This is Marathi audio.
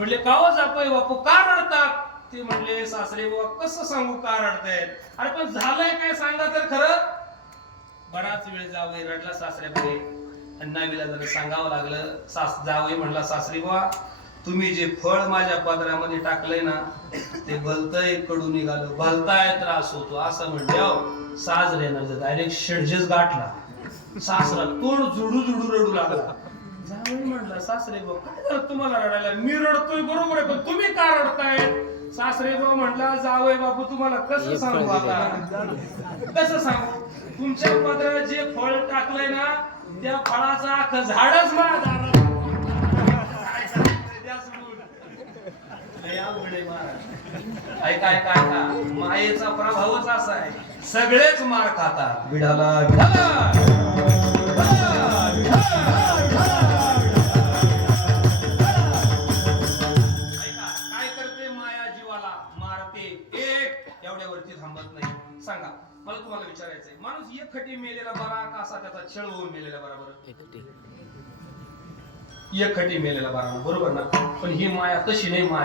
म्हणले काव जापय बापू का रडतात? ते म्हणले सासरे बाबा कसं सांगू का रडतायत? अरे पण झालंय काय सांगा तर खरं. बराच वेळ जावई रडला सासऱ्यापुढे. अण्णावीला जरा सांगावं लागलं. जावई म्हणला सासरे बाबा तुम्ही जे फळ माझ्या पदरामध्ये टाकलंय ना ते भलतंय कडू निघालं, भलताय त्रास होतो असं म्हणल्यावर सासऱ्यानं डायरेक्ट शेडजेच गाठला. सासरा तोंड जुडू जुडू रडू लागला. जावई म्हणला सासरे बाबा काय झालं तुम्हाला रडायला? मी रडतोय बरोबर आहे पण तुम्ही का रडताय? सासरे बाबा म्हणला जावई बापू तुम्हाला कसं सांगू आता? कसं सांगू? तुमच्या पदरात जे फळ टाकलंय ना त्या फळाचं अख्खं झाडच माझा. ऐका ऐका ऐका मायेचा प्रभावच असा आहे सगळेच मार खातात. विडाला विडाला काय करते माया? जीवाला मारते. एक एवढ्यावरती थांबत नाही. सांगा मला तुम्हाला विचारायचंय माणूस एकखटी मेलेला बरा का असा त्याचा छळ होऊन मेलेला बरा? बरं एकखटी मेलेला बरा बरोबर ना. पण ही माया तशी नाही. माया